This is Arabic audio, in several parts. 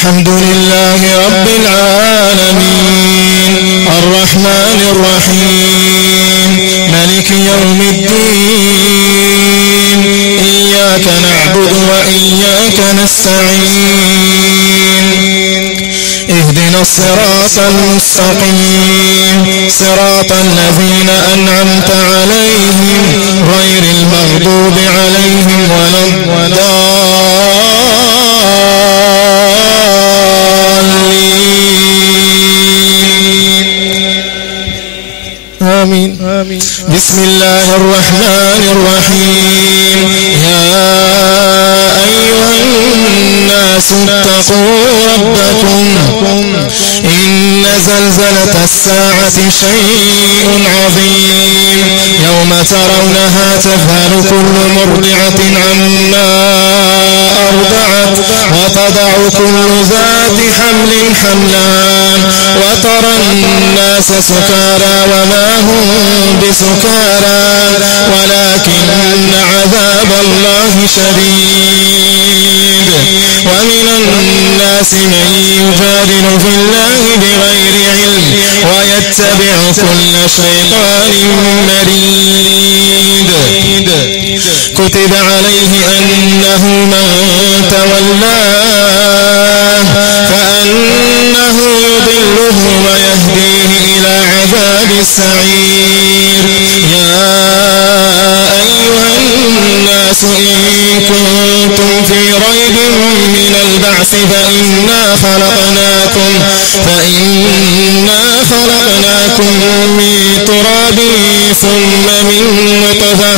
الحمد لله رب العالمين الرحمن الرحيم مالك يوم الدين إياك نعبد وإياك نستعين اهدنا الصراط المستقيم صراط الذين أنعمت عليهم غير المغضوب عليهم ولا الضالين آمين. بسم الله الرحمن الرحيم يا أيها الناس اتقوا ربكم إن زلزلة الساعة شيء عظيم يوم ترونها تذهل كل مرضعة عما أرضعت وتضع كل ذات حمل حملان وترى الناس سكارى وما هم بسكارى ولكن عذاب الله شديد ومن الناس من يجادل في الله بغير علم ويتبع كل شيطان مريد كتب عليه أنه من تولاه فأنه يضله ويهديه إلى عذاب السعير يا أيها الناس إن كنتم في ريب من البعث فإنا خلقناكم من تراب ثم من نطفة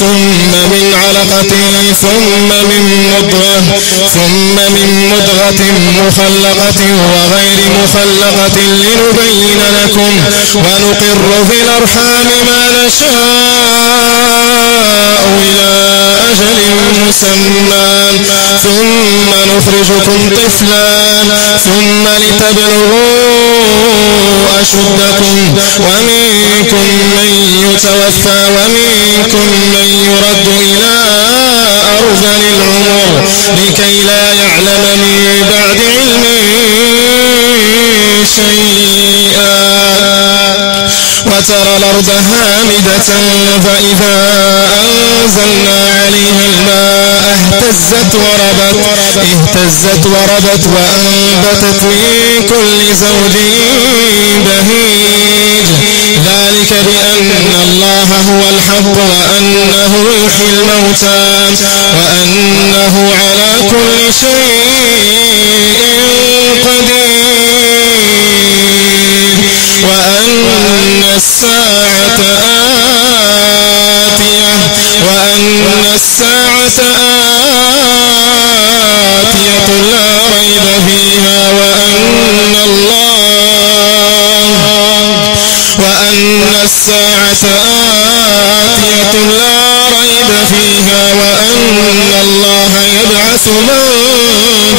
ثم من علقة ثم من مضغة مخلقة وغير مخلقة لنبين لكم ونقر في الأرحام ما نشاء إلى أجل مسمى ثم نخرجكم طفلا ثم لتبلغوا أشدكم ومنكم من يتوفى ومنكم من يرد إلى أرذل العمر لكي لا يعلم من بعد علم شيئا وترى الأرض هامدة فإذا أنزلنا عليها الماء اهتزت وربت وأنبتت من كل زوج بهيج ذلك بأن الله هو الحق وأنه يحيي الموتى وأنه على كل شيء قدير وأن الساعة آتية لا ريب فيها وأن الله يبعث من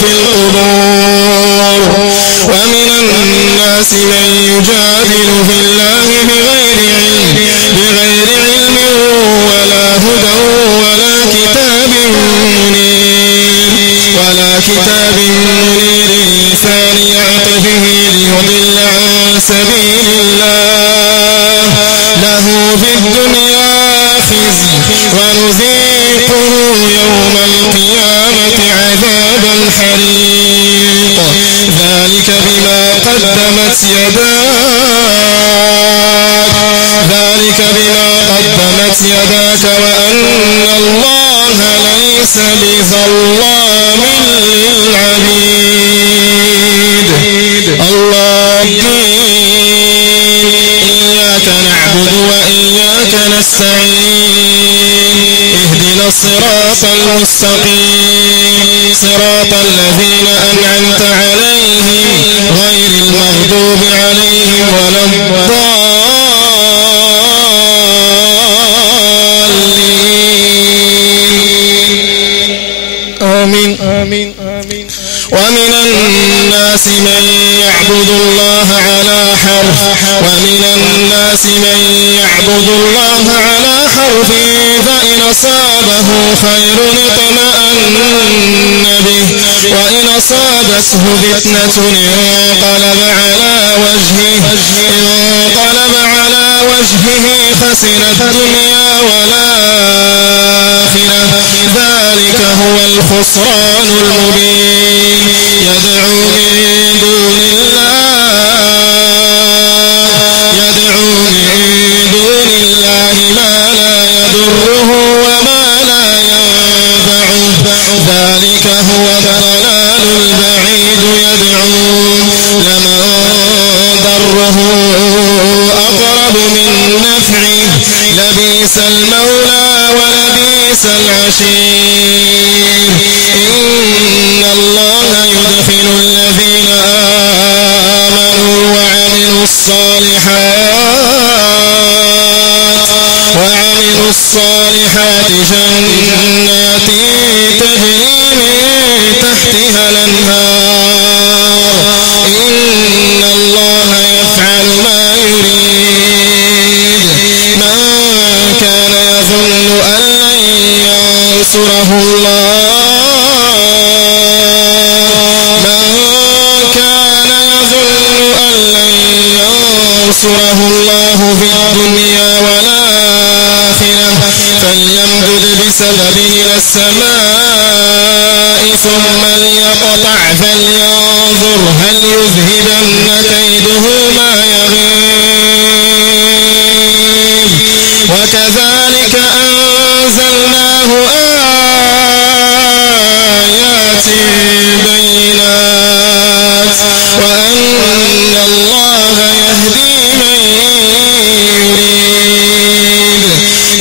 في القبور ومن الناس من يجادل في الله بغير علم ولا هدى ولا كتاب منير ثاني عطفه ليضل عن سبيل الله له في الدنيا خزي ونذيقه يوم القيامة عذاب الحريق ذلك بما قدمت يداك وأن الله ليس بظلام للعبيد الله إياك نعبد وإياك نستعين اهدنا الصراط المستقيم صراط الذين أنعمت عليهم غير المغضوب عليهم ولا الضالين آمين. ومن الناس من يعبد الله على حرف فإن فإن أصابه خير اطمأن به وإن أصابته فتنة انقلب على وجهه خسر الدنيا والآخرة ذلك هو الخسران المبين يدعو من دون الله ما لا يضره وما لا ينفعه ذلك هو الضلال البعيد يدعو لمن ضره أقرب من نفعه لبئس المولى ولبئس العشير إن الله يدخل الذين آمنوا وعملوا الصالحات جنات تجري من تحتها الأنهار إن الله يفعل ما يريد من كان يظن أن لن ينصره الله في الدنيا والآخرة فليمدد بسبب إلى السماء ثم ليقطع فلينظر هل يذهبن كيده ما يغيظ وكذلك أنزلناه آيات بينات وأن الله يهدي من يريد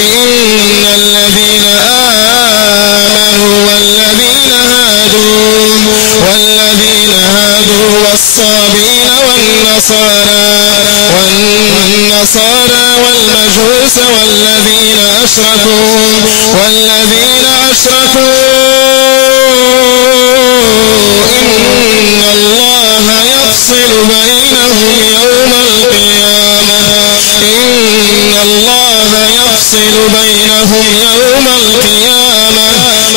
إن الذين آمنوا والذين هادوا والصابين والنصارى والمجوس والذين أشركوا إن الله يفصل بينهم يوم القيامة إن الله يفصل بينهم يوم القيامة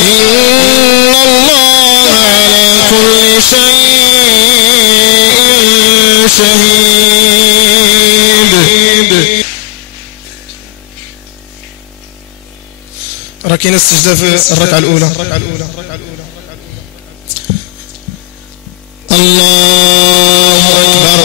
إن الله على كل شيء شهيد. ركن السجدة في الركعة الأولى. الله أكبر.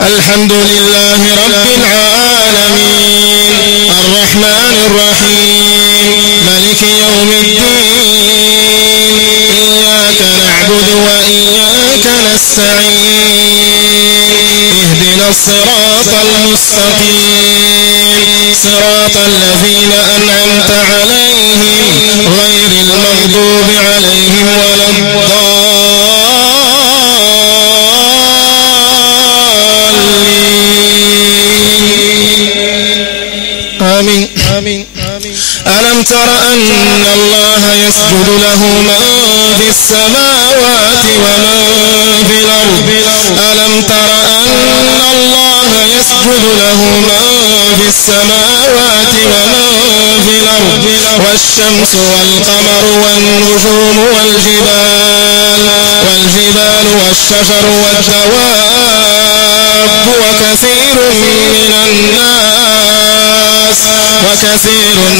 الحمد لله رب العالمين الرحمن الرحيم ملك يوم الدين إياك نعبد وإياك نستعين اهدنا الصراط المستقيم صراط الذين أنعمت عليهم غير المغضوب عليهم ولا الضالين آمين. ألم تر أن الله يسجد له من في السماوات ومن في الأرض ألم تر أن الله يسجد له من في السماوات ومن في الأرض والشمس والقمر والنجوم والجبال والشجر والدواب وكثير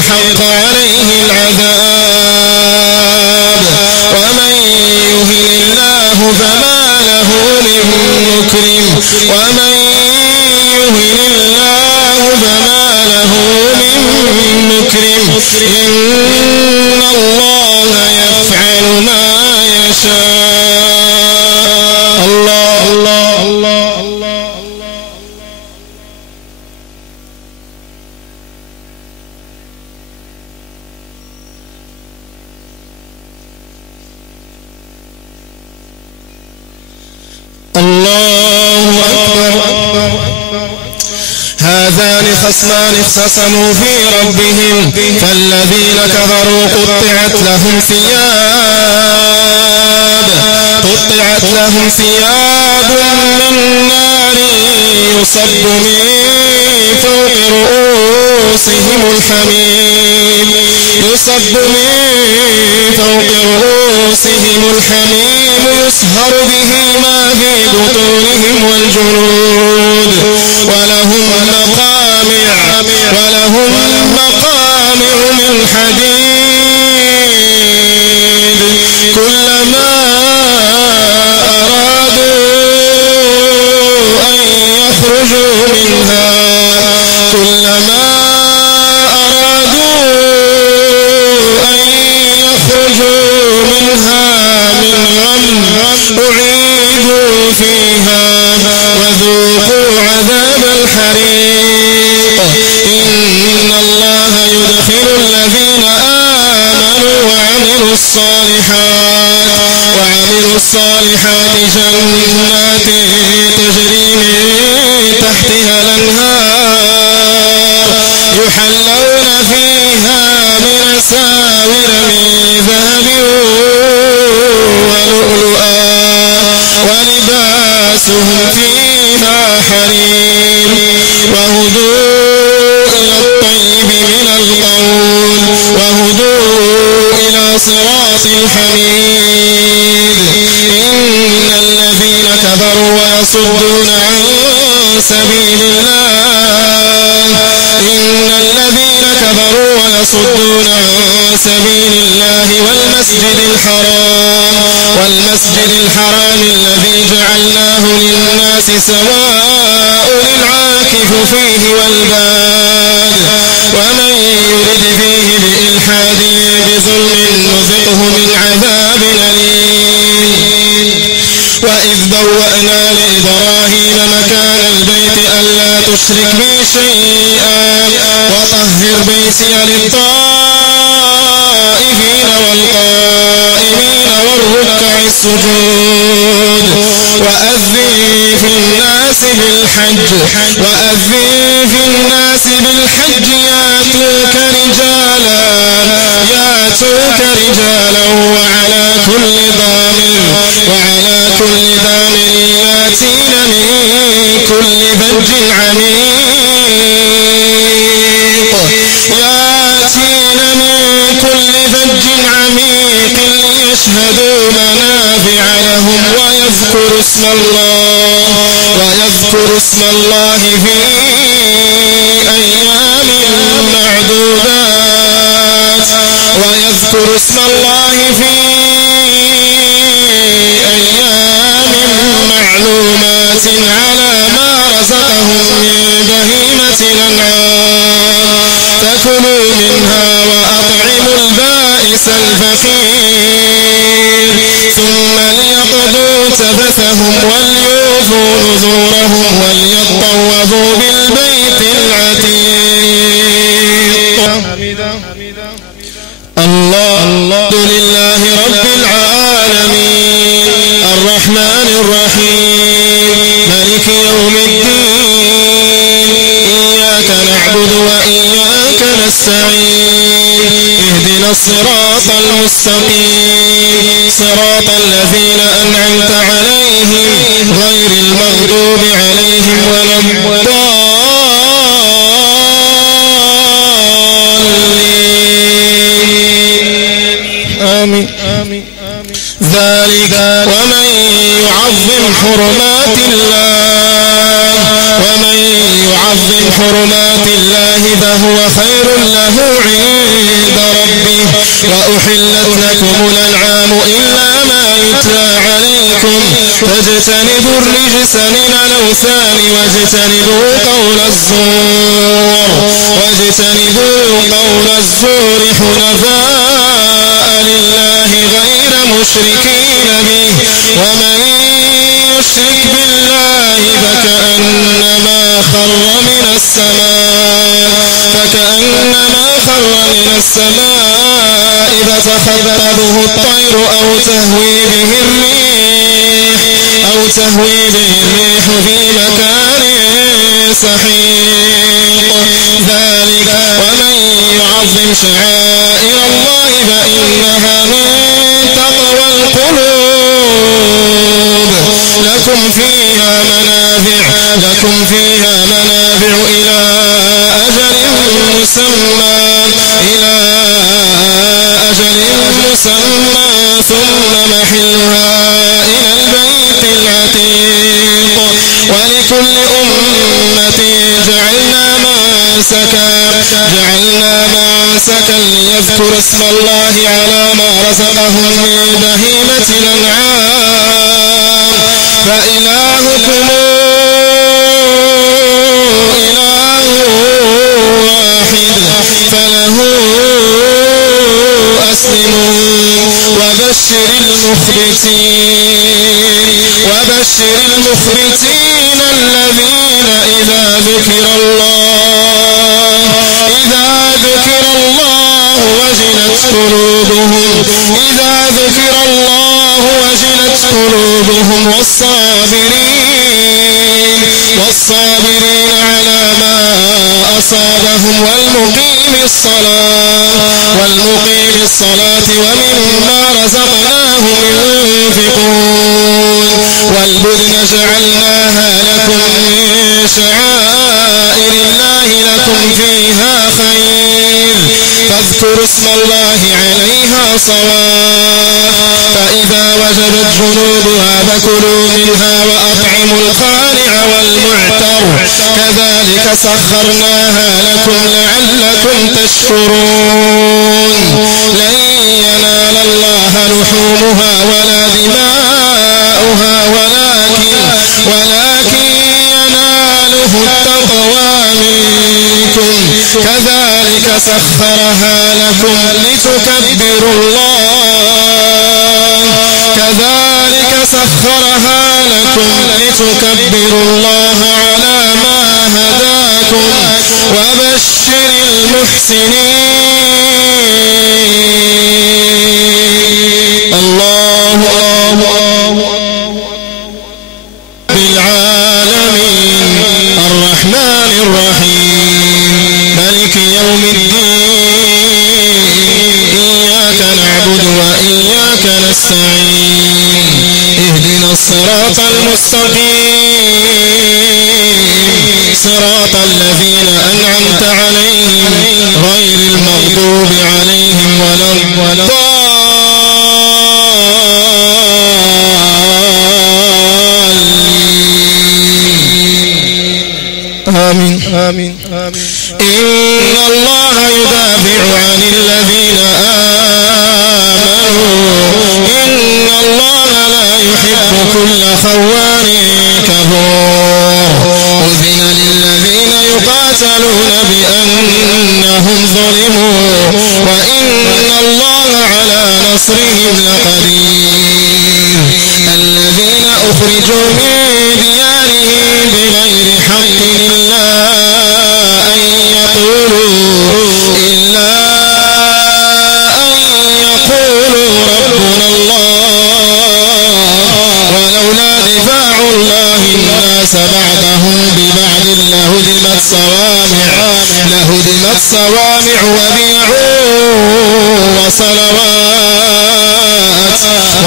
حق عليه العذاب ومن يهن الله فما له من مكرم إن الله يفعل ما يشاء. الله أكبر. هذان خصمان اختصموا في ربهم فالذين كفروا قطعت لهم ثياب من نار يصب من فوق رؤوسهم الحميم يصب من فوق رؤوسهم الحميم يصهر به ما في بطونهم والجلود ولهم مقامع من حديد كلما أرادوا أن يخرجوا منها من غم أعيدوا فيها وذوقوا عذاب الحريق إن الله يدخل الذين آمنوا وعملوا الصالحات جنات تجري من تحتها الأنهار يحلون فيها من أساور من ذهب ولؤلؤا ولباسهم فيها حرير وهدوا إلى الطيب من القول وهدوا إلى صراط الحميد إن الذين كفروا ويصدون عن سبيل الله والمسجد الحرام الذي جعلناه للناس سواء العاكف فيه والباد ومن يرد فيه بإلحاد بظلم نذقه من عذاب أليم وإذ بوأنا لإبراهيم مكان البيت ألا تشرك بي شيئا وطهر بيتي للطائفين والقائمين والركع السجود وأذن في الناس بالحج ياتوك رجالا وعلى كل ضامر ياتين من كل فج عميق ليشهدوا منافع لهم ويذكروا اسم الله في أيام معلومات على ما رزقهم من بهيمة الأنعام فكلوا منها وأطعموا البائس الفقير ثم ليقضوا تفثهم وليوفوا نذورهم وليطوفوا بالبيت العتيق الحمد لله رب العالمين الرحمن الرحيم مالك يوم الدين إياك نعبد وإياك نستعين اهدنا الصراط المستقيم صراط الذين أنعمت عليهم غير المغضوب عليهم ولا الضالين آمين ذلك ومن يعظم حرمات الله فهو خير له عند ربه وأحلت لكم الأنعام إلا ما يتلى عليكم فاجتنبوا الرجس من الأوثان واجتنبوا قول الزور حنفاء لله غير مشركين به ومن يشرك بالله فكأنما خر من السماء فتخطفه الطير أو تهوي به الريح في مكان سحيق ذلك ومن يعظم شعائر الله فإنها من تقوى القلوب لكم فيها منافع إلى أجل مسمى ثم محلها إلى البيت العتيق ولكل أمة جعلنا منسكا ليذكروا اسم الله على ما رزقهم من بهيمة الأنعام فإلهكم إله واحد فله أسلموا وبشر المخبتين الذين إذا ذكر الله وجلت قلوبهم والصابرين على ما أصابهم والمقيم الصلاة ومما رزقناهم ينفقون والبدن جعلناها لكم من شعائر الله لكم فيها خير فاذكروا اسم الله عليها صواف فإذا وجبت جنوبها فكلوا منها وأطعموا القانع والمعتر كذلك سخرناها لكم لعلكم تشكرون لن ينال الله لحومها ولا دماؤها ولكن يناله التقوى منكم كذلك سخرها لكم لتكبروا الله على ما هداكم وبشر المحسنين الله بالعالمين الرحمن الرحيم مالك يوم الدين إياك نعبد وإياك نستعين اهدنا الصراط المستقيم صراط الذين أنعمت عليهم غير المغضوب عليهم ولا الضالين آمين إن الله يدافع عن الذين آمنوا إن الله لا يحب كل خوان كفور أذن للذين يقاتلون بأنهم ظلموا وإن الله على نصرهم لقدير الذين أخرجوا من ديارهم بغير حق إلا أن يقولوا ربنا الله ولولا دفاع الله الناس بعضهم ببعض لهدمت صوامع وبيع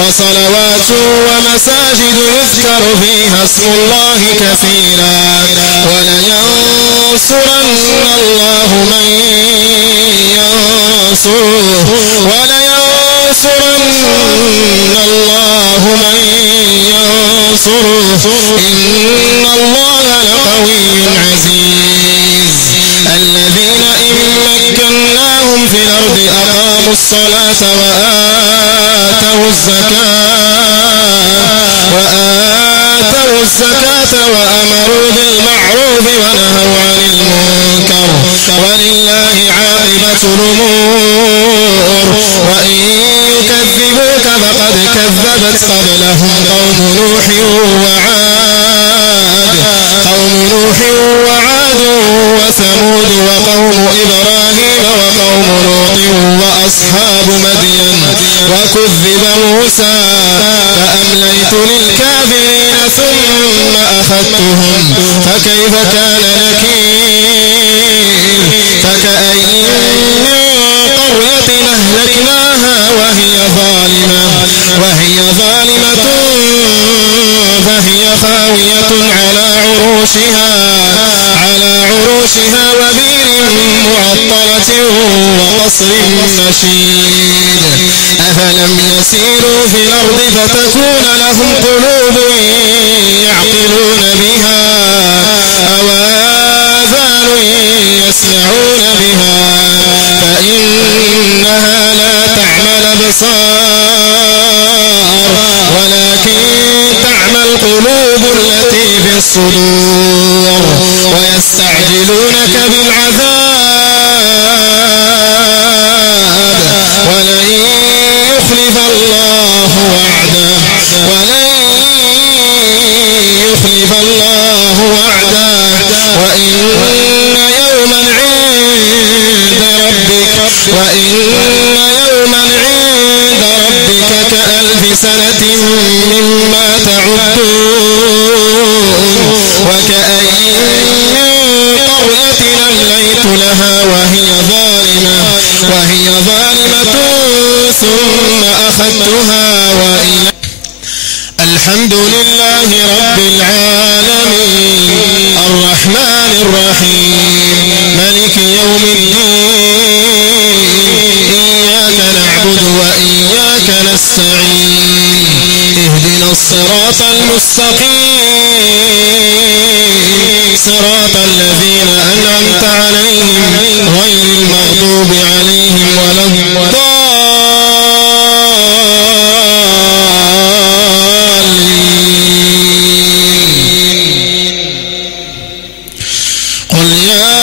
وصلوات ومساجد يذكر فيها اسم الله كثيرا ولينصرن الله من ينصره إن الله لقوي عزيز الذين إن مكناهم في الأرض أقاموا الصلاة وآتوا الزكاة وأمروا بالمعروف ونهوا عن المنكر ولله عاقبة الأمور وإن يكذبوك فقد كذبت قبلهم قوم نوح وعاد وثمود وقوم إبراهيم وقوم لوط وأصحاب مدين وكذب موسى فأمليت للكافرين ثم أخذتهم فكيف كان نكير فكأين من قرية أهلكناها وهي ظالمة فهي خاوية على عروشها وبئر معطلة بيضاء وقصر مشيد أفلم يسيروا في الأرض فتكون لهم قلوب يعقلون بها أو آذان يسمعون بها فإنها لا تعمى الأبصار ولكن تعمى القلوب التي في الصدور ويستعجلونك بالعذاب ولن يخلف الله وعده وإن يوما عند ربك كألف سنة مما تعدون وكأي من قرية أمليت لها وهي ظالمة ثم أخذتها وإلى الحمد لله رب العالمين الرحمن الرحيم ملك يوم الدين إياك نعبد وإياك نستعين اهدنا الصراط المستقيم صراط الذين أنعمت عليهم غير المغضوب عليهم ولا الضالين قل يا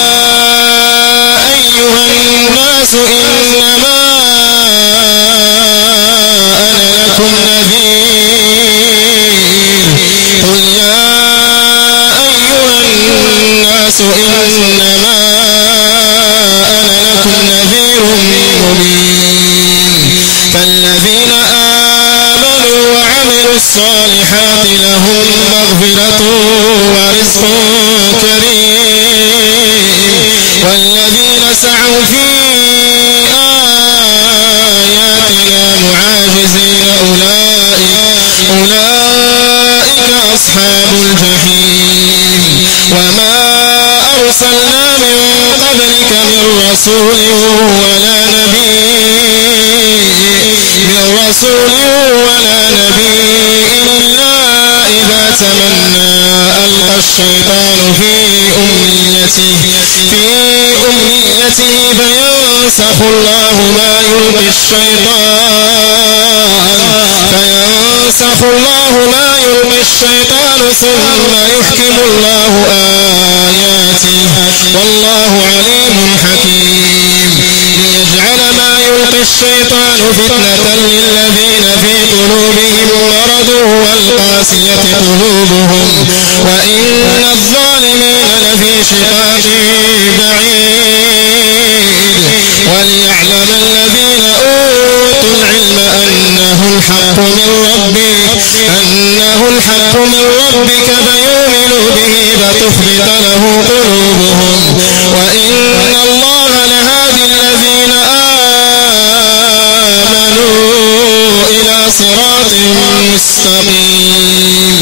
أيها الناس إنما أنا لكم نذير قل يا أيها الناس إنما أنا لكم نذير مبين فالذين آمنوا وعملوا الصالحات لهم مغفرة ورزق كريم والذين سعوا في آياتنا معاجزين أولئك أصحاب الجحيم وما أرسلنا من قبلك من رسول ولا نبي إلا إذا تمنى ألقى الشيطان في أمنيته فينسخ الله ما يلقي الشيطان ثم يحكم الله آياته والله عليم حكيم ليجعل ما يلقي الشيطان فتنة للذين في قلوبهم مرض والقاسية قلوبهم وإن الظالمين لفي شقاق بعيد وليعلم الذين أوتوا العلم أنه الحق من ربك فيؤمنوا به فتخبت له قلوبهم وإن الله لهادي الذين آمنوا إلى صراط مستقيم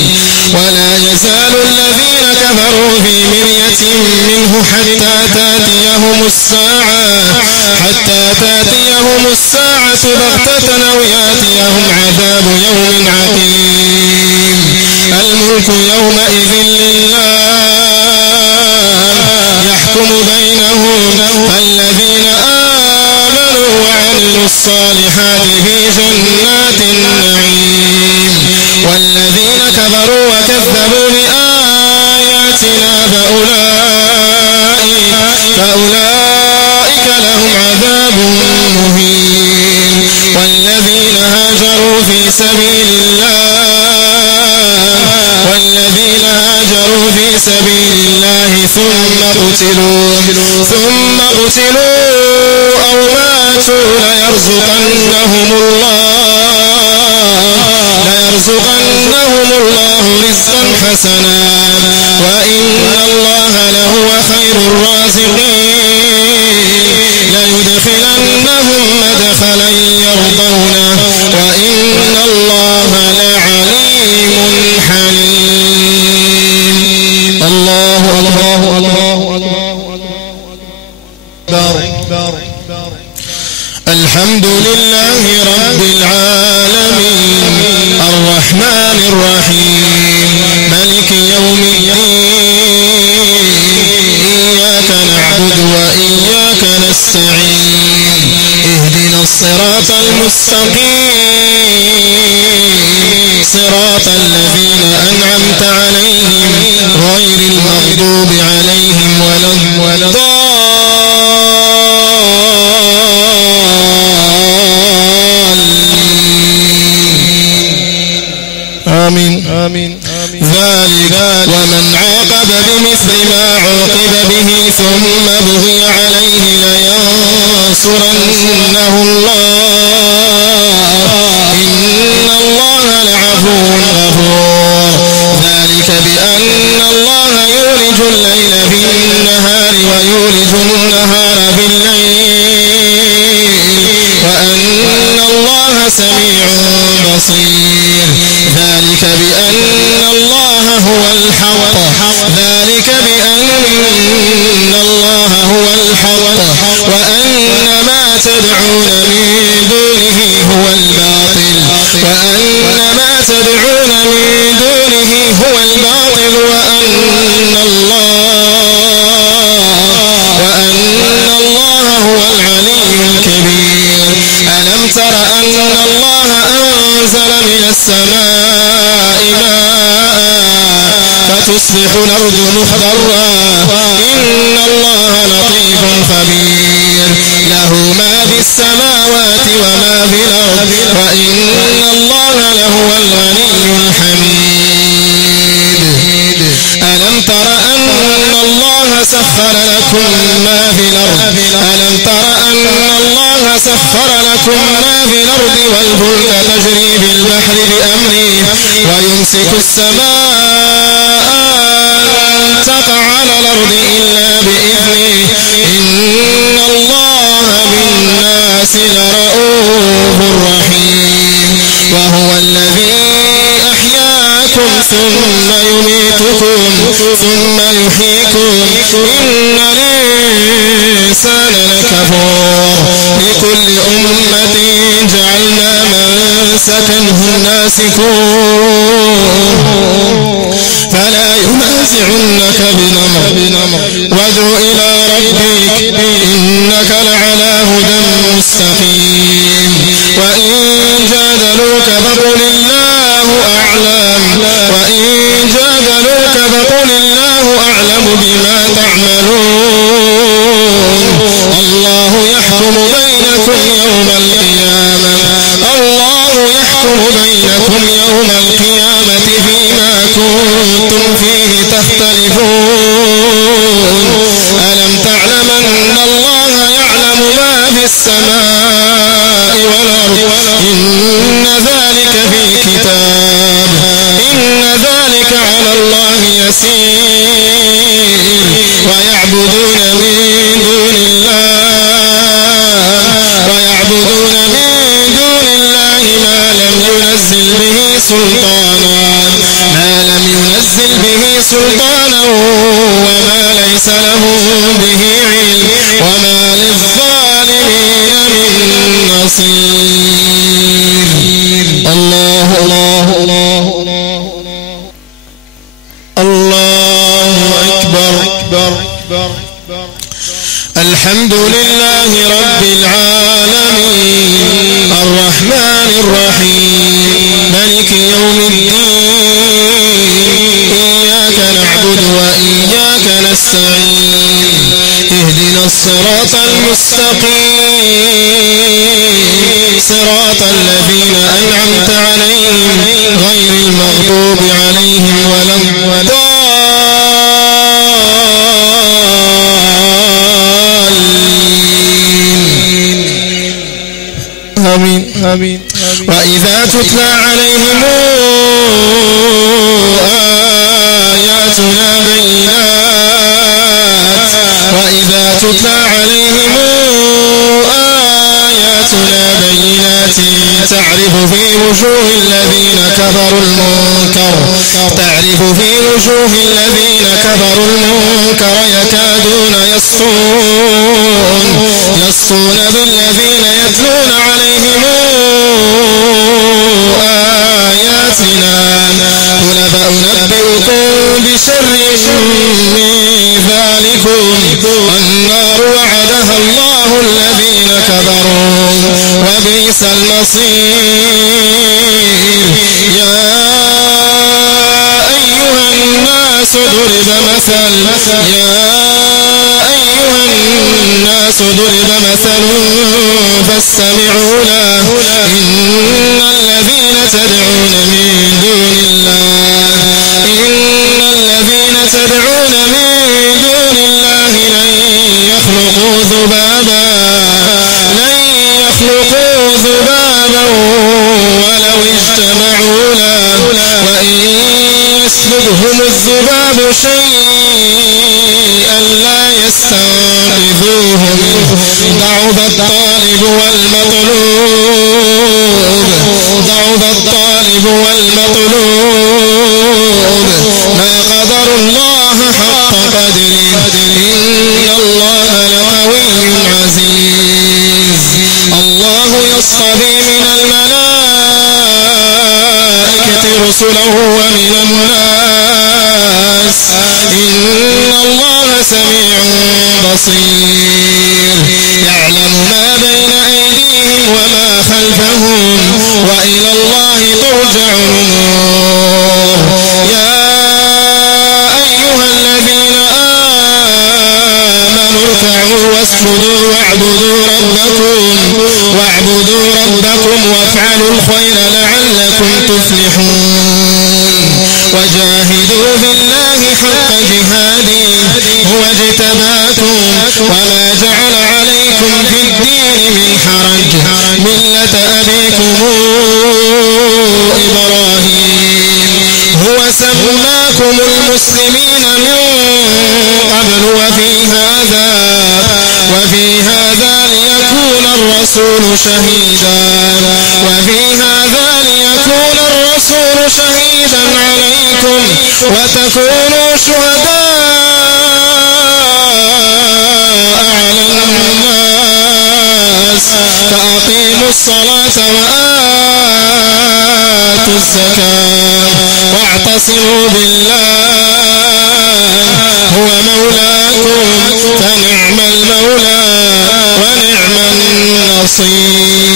ولا يزال الذين كفروا في مرية منه حتى تأتيهم الساعة بغتة أو يأتيهم عذاب يوم عقيم الملك يومئذ لله يحكم بينهم الذين آمنوا وعملوا الصالحات في جنات النعيم والذين كفروا وكذبوا بآياتنا فأولئك لهم عذاب مهين والذين هاجروا في سبيل الله ثم قتلوا أو ماتوا ليرزقنهم الله رزقا حسنا وإن الله لهو خير الرازقين ليدخلنهم مدخلا يرضونه وإن الله لعليم حليم الله لله رب العالمين الرحمن الرحيم مالك يوم الدين إياك نعبد وإياك نستعين اهدنا الصراط المستقيم صراط الذين أنعمت عليهم غير المغضوب عليهم ولا الضالين آمين ذلك ومن عاقب بمثل ما عوقب به ثم بغي عليه لينصرنه الله إن الله لعفو غفور ذلك بأن الله يولج الليل في النهار ويولج النهار في الليل وأن الله سميع بصير ذلك بأن الله هو الحق ذلك بأن الله هو الحق وأن ما تدعون من دونه هو الباطل وأن ما تدعون من دونه هو الباطل وأن الله هو العلي الكبير ألم تر أن الله أنزل من السماء ماء فتصبح الأرض مخضرا إن الله لطيف خبير له ما في السماوات وما في الأرض وإن الله لهو الغني الحميد ألم تر أن الله سخر لكم ما في الأرض ألم تر أن الله سخر لكم ما في الأرض والفلك تجري بالبحر بأمره ويمسك السماء أن تقع على الأرض إلا بإذنه إن الله بالناس لرؤوف رحيم وهو الذي أحياكم ثم يميتكم ثم يحييكم إن الإنسان لكفور لكل أمة جعلنا منسكا هم ناسكوه فلا ينازعنك بنمر وادع إلى ربك إنك لعلى هدى مستقيم وإن جادلوك فقل الله أعلم بما تعملون الله يحكم بينكم يوم القيامة فيما كنتم فيه تختلفون ألم تعلم أن الله يعلم ما في السماء والأرض إن ذلك في كتاب إن ذلك على الله يسير ويعبدون من دون الله ما لم ينزل به سلطانا وما ليس له به علم وما للظالمين من نصير الله أكبر الحمد لله رب العالمين الرحمن الرحيم مالك يوم الدين إياك نعبد وإياك نستعين اهدنا الصراط المستقيم صراط الذين أنعمت عليهم غير المغضوب عليهم ولا الضالين آمين وإذا تتلى عليهم آياتنا بينات تعرف في وجوه الذين كفروا المنكر يكادون يسطون بالذين يتلون عليهم فاستمعوا له إن الذين تدعون من دون الله لن يخلقوا ذبابا ولو اجتمعوا له وإن يسلبهم الذباب شيئا لا يستنقذوه منه ضعف الطالب والمطلوب ما قدر الله حق قدره إن الله لقوي عزيز الله يصطفي من الملائكة رسلا ومن الناس إن الله سميع بصير يعلم ما بين أيديهم وما خلفهم وإلى الله ترجع الأمور يا أيها الذين آمنوا اركعوا واسجدوا واعبدوا ربكم وافعلوا الخير لعلكم تفلحون وجاهدوا بالله حق جهاده هو اجتباكم وما جعل عليكم في الدين من حرج ملة أبيكم إبراهيم هو سماكم المسلمين من قبل وفي هذا ليكون الرسول شهيدا عليكم وتكونوا شهداء على الناس فأقيموا الصلاة وآتوا الزكاة واعتصموا بالله هو مولاكم فنعم المولى ونعم النصير